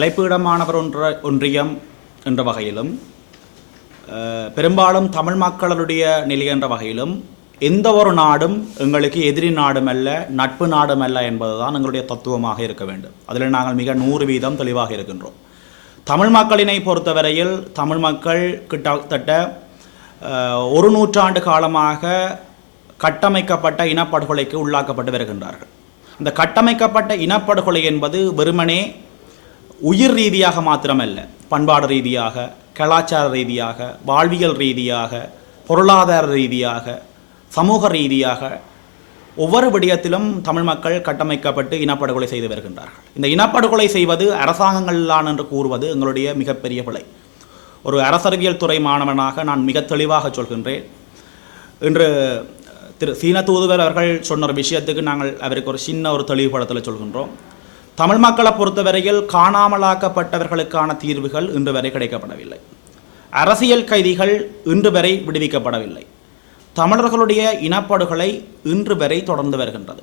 தலைப்பீட மாணவர் ஒன்றியம் என்ற வகையிலும் பெரும்பாலும் தமிழ் மக்களுடைய நிலை என்ற வகையிலும் எந்த ஒரு நாடும் எங்களுக்கு எதிரி நாடும் அல்ல, நட்பு நாடும் அல்ல என்பதுதான் எங்களுடைய தத்துவமாக இருக்க வேண்டும். அதில் நாங்கள் மிக 100% தெளிவாக இருக்கின்றோம். தமிழ் மக்களினை பொறுத்தவரையில் தமிழ் மக்கள் கிட்டத்தட்ட ஒரு நூற்றாண்டு காலமாக கட்டமைக்கப்பட்ட இனப்படுகொலைக்கு உள்ளாக்கப்பட்டு வருகின்றார்கள். இந்த கட்டமைக்கப்பட்ட இனப்படுகொலை என்பது வெறுமனே உயிர் ரீதியாக மாத்திரமல்ல, பண்பாடு ரீதியாக, கலாச்சார ரீதியாக, வாழ்வியல் ரீதியாக, பொருளாதார ரீதியாக, சமூக ரீதியாக ஒவ்வொரு விடயத்திலும் தமிழ் மக்கள் கட்டமைக்கப்பட்டு இனப்படுகொலை செய்து வருகின்றார்கள். இந்த இனப்படுகொலை செய்வது அரசாங்கங்களான் என்று கூறுவது எங்களுடைய மிகப்பெரிய பிழை. ஒரு அரசியல் துறை மாணவனாக நான் மிக தெளிவாக சொல்கின்றேன். இன்று சீன தூதுவர் அவர்கள் சொன்ன ஒரு விஷயத்துக்கு நாங்கள் அவருக்கு ஒரு சின்ன ஒரு தெளிவுபடத்தில் சொல்கின்றோம். தமிழ் மக்களை பொறுத்தவரையில் காணாமலாக்கப்பட்டவர்களுக்கான தீர்வுகள் இன்று வரை கிடைக்கப்படவில்லை. அரசியல் கைதிகள் இன்று வரை விடுவிக்கப்படவில்லை. தமிழர்களுடைய இனப்படுகொலை இன்று வரை தொடர்ந்து வருகின்றது.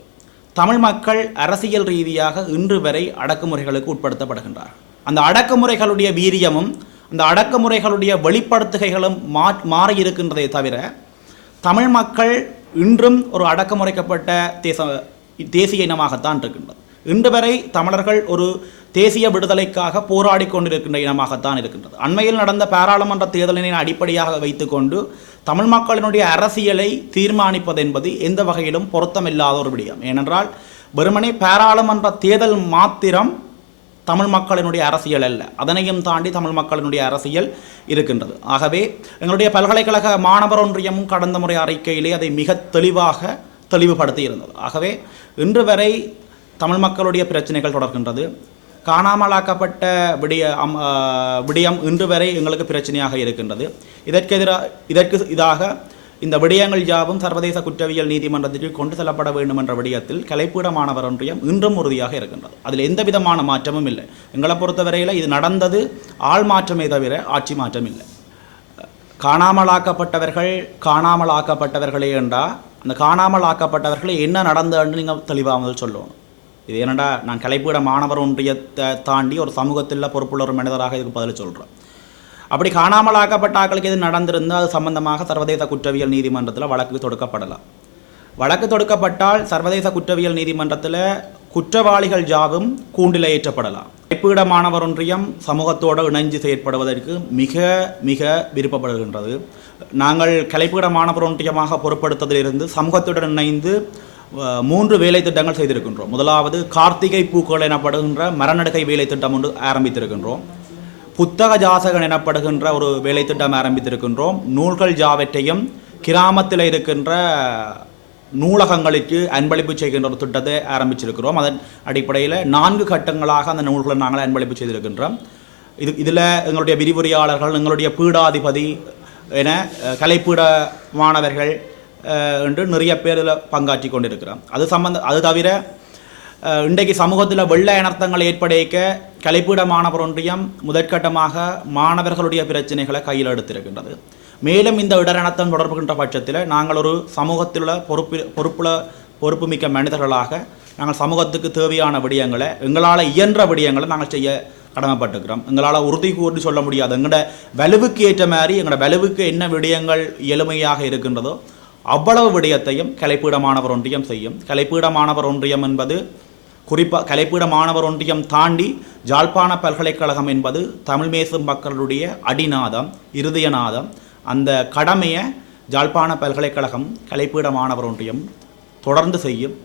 தமிழ் மக்கள் அரசியல் ரீதியாக இன்று வரை அடக்குமுறைகளுக்கு உட்படுத்தப்படுகின்றார்கள். அந்த அடக்குமுறைகளுடைய வீரியமும் அந்த அடக்குமுறைகளுடைய வெளிப்படுத்துகைகளும் மாறியிருக்கின்றதை தவிர தமிழ் மக்கள் இன்றும் ஒரு அடக்குமுறைக்கப்பட்ட தேசிய இனமாகத்தான் இருக்கின்றது. இன்று வரை தமிழர்கள் ஒரு தேசிய விடுதலைக்காக போராடி கொண்டிருக்கின்ற இனமாகத்தான் இருக்கின்றது. அண்மையில் நடந்த பாராளுமன்ற தேர்தலினை அடிப்படையாக வைத்துக்கொண்டு தமிழ் மக்களினுடைய அரசியலை தீர்மானிப்பது என்பது எந்த வகையிலும் பொருத்தமில்லாத ஒரு விடயம். ஏனென்றால் வெறுமனே பாராளுமன்ற தேர்தல் மாத்திரம் தமிழ் மக்களினுடைய அரசியல் அல்ல, அதனையும் தாண்டி தமிழ் மக்களினுடைய அரசியல் இருக்கின்றது. ஆகவே எங்களுடைய பல்கலைக்கழக மாணவர் ஒன்றியமும் கடந்த முறை அறிக்கையிலே அதை மிக தெளிவுபடுத்தி இருந்தது. ஆகவே இன்று வரை தமிழ் மக்களுடைய பிரச்சனைகள் தொடர்கின்றது. காணாமலாக்கப்பட்ட விடயம் இன்று வரை எங்களுக்கு பிரச்சனையாக இருக்கின்றது. இதற்கு இதாக இந்த விடயங்கள் யாவும் சர்வதேச குற்றவியல் நீதிமன்றத்திற்கு கொண்டு செல்லப்பட வேண்டும் என்ற விடயத்தில் கலைப்பீட மாணவர் ஒன்றியம் இன்றும் உறுதியாக இருக்கின்றது. அதில் எந்த விதமான மாற்றமும் இல்லை. எங்களை பொறுத்தவரையில் இது நடந்தது ஆள் மாற்றமே தவிர ஆட்சி மாற்றம் இல்லை. காணாமலாக்கப்பட்டவர்களே என்றால் அந்த காணாமலாக்கப்பட்டவர்களை என்ன நடந்ததுன்னு நீங்கள் தெளிவாக முதல் சொல்லணும். இது என்னடா நான் கலைப்பீட மாணவர் ஒன்றியத்தை தாண்டி ஒரு சமூகத்தில் பொறுப்புள்ள ஒரு மனிதராக இதுக்கு பதில் சொல்கிறேன். அப்படி காணாமலாக்கப்பட்ட ஆக்களுக்கு எது நடந்திருந்தால் அது சம்பந்தமாக சர்வதேச குற்றவியல் நீதிமன்றத்தில் வழக்கு தொடுக்கப்படலாம். வழக்கு தொடுக்கப்பட்டால் சர்வதேச குற்றவியல் நீதிமன்றத்தில் குற்றவாளிகள் யாவும் கூண்டில் ஏற்றப்படலாம். கலைப்பீட மாணவர் ஒன்றியம் சமூகத்தோடு இணைஞ்சு செயற்படுவதற்கு மிக மிக விருப்பப்படுகின்றது. நாங்கள் கலைப்பீட மாணவர் ஒன்றியமாக பொறுப்படுத்ததிலிருந்து சமூகத்துடன் இணைந்து 3 வேலை திட்டங்கள் செய்திருக்கின்றோம். முதலாவது கார்த்திகை பூக்கள் எனப்படுகின்ற மரநடுகை வேலை திட்டம் ஒன்று ஆரம்பித்திருக்கின்றோம். புத்தக ஜாசகன் எனப்படுகின்ற ஒரு வேலை திட்டம் ஆரம்பித்திருக்கின்றோம். நூல்கள் யாவற்றையும் கிராமத்தில் இருக்கின்ற நூலகங்களுக்கு அன்பளிப்பு செய்கின்ற ஒரு திட்டத்தை ஆரம்பிச்சிருக்கிறோம். அதன் அடிப்படையில் 4 கட்டங்களாக அந்த நூல்களை நாங்கள் அன்பளிப்பு செய்திருக்கின்றோம். இதில் எங்களுடைய விரிவுரையாளர்கள், எங்களுடைய பீடாதிபதி என கலைப்பீட மாணவர்கள் என்று நிறைய பேரில் பங்காற்றி கொண்டிருக்கிறோம். அது தவிர இன்றைக்கு சமூகத்தில் வெள்ள அனர்த்தங்கள் ஏற்படைக்க கலைப்பீட மாணவர் ஒன்றியம் முதற்கட்டமாக மாணவர்களுடைய பிரச்சனைகளை கையில் எடுத்திருக்கின்றது. மேலும் இந்த இடரணத்தம் தொடர்புகின்ற பட்சத்தில் நாங்கள் ஒரு சமூகத்தில் பொறுப்புமிக்க மனிதர்களாக நாங்கள் சமூகத்துக்கு தேவையான விடயங்களை எங்களால் இயன்ற விடயங்களை நாங்கள் செய்ய கடமைப்பட்டுக்கிறோம். எங்களால் உறுதி கூறி சொல்ல முடியாது. எங்களோட வலுவுக்கு ஏற்ற மாதிரி எங்களோட வலுவுக்கு என்ன விடயங்கள் எளிமையாக இருக்கின்றதோ அவ்வளவு விடயத்தையும் கலைப்பீட மாணவர் ஒன்றியம் செய்யும். கலைப்பீட மாணவர் ஒன்றியம் என்பது குறிப்பாக கலைப்பீட மாணவர் ஒன்றியம் தாண்டி யாழ்ப்பாண பல்கலைக்கழகம் என்பது தமிழ் பேசும் மக்களுடைய அடிநாதம், இருதயநாதம். அந்த கடமையை யாழ்ப்பாண பல்கலைக்கழகம் கலைப்பீட மாணவர் ஒன்றியம் தொடர்ந்து செய்யும்.